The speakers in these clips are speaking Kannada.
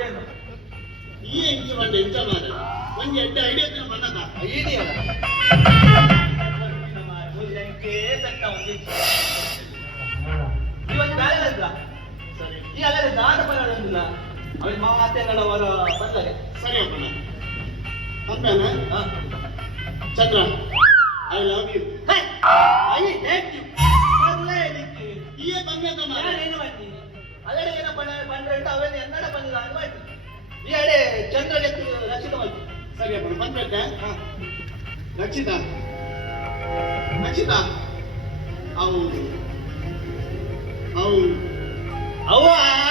ಏನು ಈ ಇಂಚು ಬಂದ ಇಂಚ ಮಾರ ಒಂಜಿ ಎಡ್ಡೆ ಐಡಿಯಾ ಬಂದದ ಐಡಿಯಾ ಸತ್ತ ಒಂದು ಇವತ್ತು ಬೇರೆ ಅಲ್ಲ ಸರಿ ಈ ಅಲ್ಲದೆ ದಾಟ ಬರೋದಿಲ್ಲ ಅವ್ರಿಗೆ ಮಾತೆಲ್ಲ ಅವರ ಬಂದರೆ ಸರಿ ಅಪ್ಪನ ಅಂತಾನ Chandra I love you I hate you ಈ ಬಂದ ಮಾರ ಏನು ಮಾಡ್ತೀನಿ ಅಲ್ಲಡೆ ಏನೋ ಬಂದ್ರೆ ಅಂತ ಅವೇನು ಎನ್ನಡ ಬಂದಿಲ್ಲ ಅದು ಮಾಡ್ತೀನಿ ಈ ಅಡೆ ಚಂದ್ರಗೆ ರಕ್ಷಿತ ಮಾಡ್ತೀನಿ ಸರಿ ಅಪ್ಪನ ಬಂದ್ಬಿಟ್ಟೆ ರಕ್ಷಿತ ರಕ್ಷಿತ ಹೌದು ಹೌದು ಅವ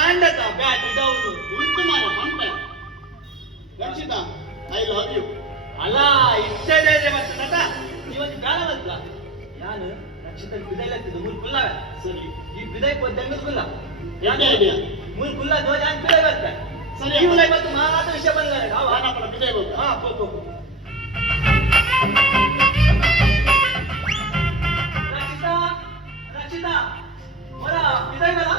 ಅಂಡತ ಬ್ಯಾಟ್ ಇದವನು ಉಂಟು ಮಾರ ಬಂದ ರಕ್ಷಿತ ಐ ಲವ್ ಯು ಅಲ್ಲ ಇಷ್ಟೇ ಮತ್ತೆ ನಟ ಇವತ್ತು ಕಾಲ ಬಂತ ನಾನು ರಕ್ಷಿತ ಬಿದೈ ಆಗ್ತಿದ್ದು ಮೂರು ಕುಲ್ಲ ಸರಿ ಈ ಬಿದೈ ತೆಂಗದ ಕುಲ್ಲ ಯಾಕೆ ಐಡಿಯಾ ಮೂರು ಕುಲ್ಲ ದೋಜ ಅಂತ ಬಿದೈ ಬರ್ತೆ ಸರಿ ಇವನ ಇವತ್ತು ಮಾತ್ರ ವಿಷಯ ಬಂದರೆ ಅಪ್ಪನ ಬಿಜಯ್ ಹೋಗ ಹಾ ಹೋಗು ರಕ್ಷಿತಾ ರಕ್ಷಿತಾ ಹೊರ ಬಿದೈ ಬರ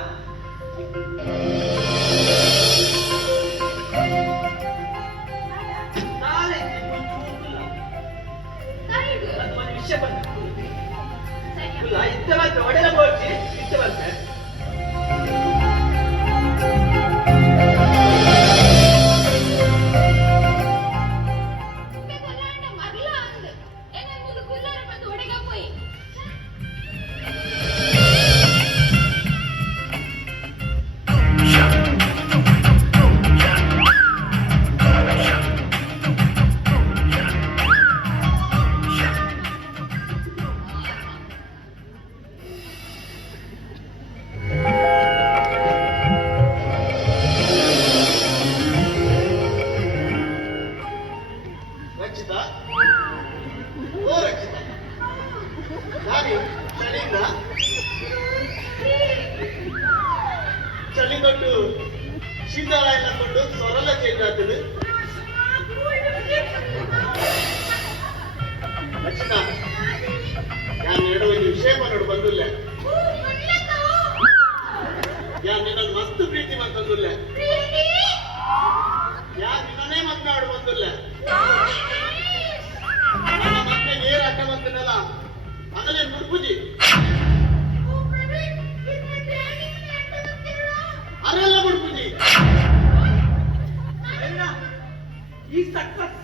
ನಾಳೆ ಒಂದು ವಿಷಯ ಬಂದ ಇಷ್ಟ ಬರ್ತದೆ ಒಡೆದ ಬೋಡ್ಸಿ ಇಷ್ಟ ಬರ್ತದೆ ರಕ್ಷಿತ ಓ ರಕ್ಷಿತ ಯಾರು ಚಳಿಯಿಂದ ಚಳಿ ಕೊಟ್ಟು ಶೀತಳ ಎಲ್ಲ ಕೊಂಡು ಸೊರಲ ಚೇಂಜ್ ಆಗ್ತದೆ ರಕ್ಷಿತ ನಾನು ಹೇಳುವ ವಿಷಯ ನೋಡು ಬಂದಿಲ್ಲ ಯಾರು ನಿನ್ನನ್ನು ಮಸ್ತ್ ಪ್ರೀತಿ ಮಾಡ್ತಂದಿಲ್ಲ ಯಾರು ನಿನ್ನೇ ಮಾತನಾಡು ಬಂದಿಲ್ಲ ನನ್ನ ಮತ್ತೆ ನೇರ ಅಡ್ಡ ಬಂದಿನಲ್ಲ ಅದನ್ನೇ ಮುಡ್ಪುಜಿ ಅರೆಲ್ಲ ಮುಡ್ಪುಜಿ ಈ ಸಕ್ಸಸ್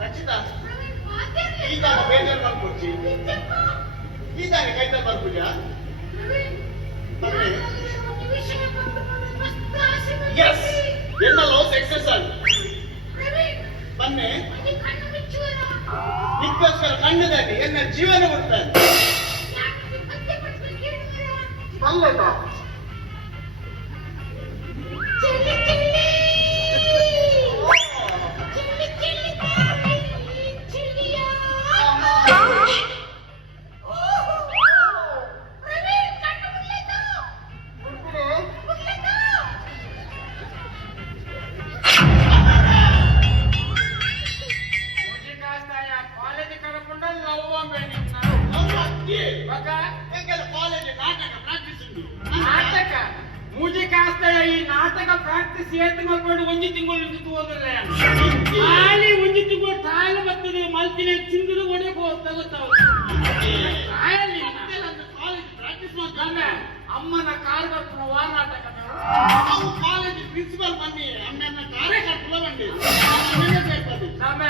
ರಕ್ಷಿತ ಈತಾಗ ಬೇಜಾರು ಮಾಡ್ಕೊಡ್ಸಿ ಈತಾಗ ಕೈತಲ್ ಬರ್ಪುಜ ಎಸ್ ಎಲ್ಲೋ ಸಕ್ಸಸ್ ಆಗಿ ಬನ್ನೆ ನಿಕ್ಕೋಸ್ಕರ ಕಣ್ಣದಾಗಿ ಎನ್ನ ಜೀವನ ಬಿಡ್ತಾನೆ ಬಲ್ಲದ ಈ ನಾಟಕ ಪ್ರಾಕ್ಟೀಸ್ ಏತ್ ಮಾಡ್ಕೊಂಡು ಒಂಜಿ ತಿಂಗಳು ನಿಂತು ಹೋಗಲ್ಲ ಖಾಲಿ ಒಂಜಿ ತಿಂಗಳು ತಾಯಿನ ಬರ್ತದೆ ಮಲ್ತಿನ ಚಿಂದಿನ ಒಡೆಗೆ ಹೋಗ್ತಾಗುತ್ತಾವ ಪ್ರಾಕ್ಟೀಸ್ ಮಾಡ್ತಾನೆ ಅಮ್ಮನ ಕಾರ್ಯಕರ್ತನ ವಾ ನಾಟಕ ಕಾಲೇಜ್ ಪ್ರಿನ್ಸಿಪಲ್ ಬನ್ನಿ ಅಮ್ಮನ ಕಾರ್ಯಕರ್ತಲ ಬಂದಿ ನಮ್ಮ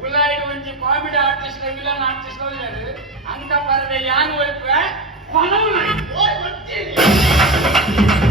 ಉಲಾಯ್ಡ್ ಒಂಜಿ ಕಾಮಿಡಿ ಆರ್ಟಿಸ್ಟ್ ವಿಲನ್ ಆರ್ಟಿಸ್ಟ್ ಅಂಕ ಪರದೆ ಯಾನ್ ಒಯ್ಪ ಓಯ್ ಬರ್ತೀನಿ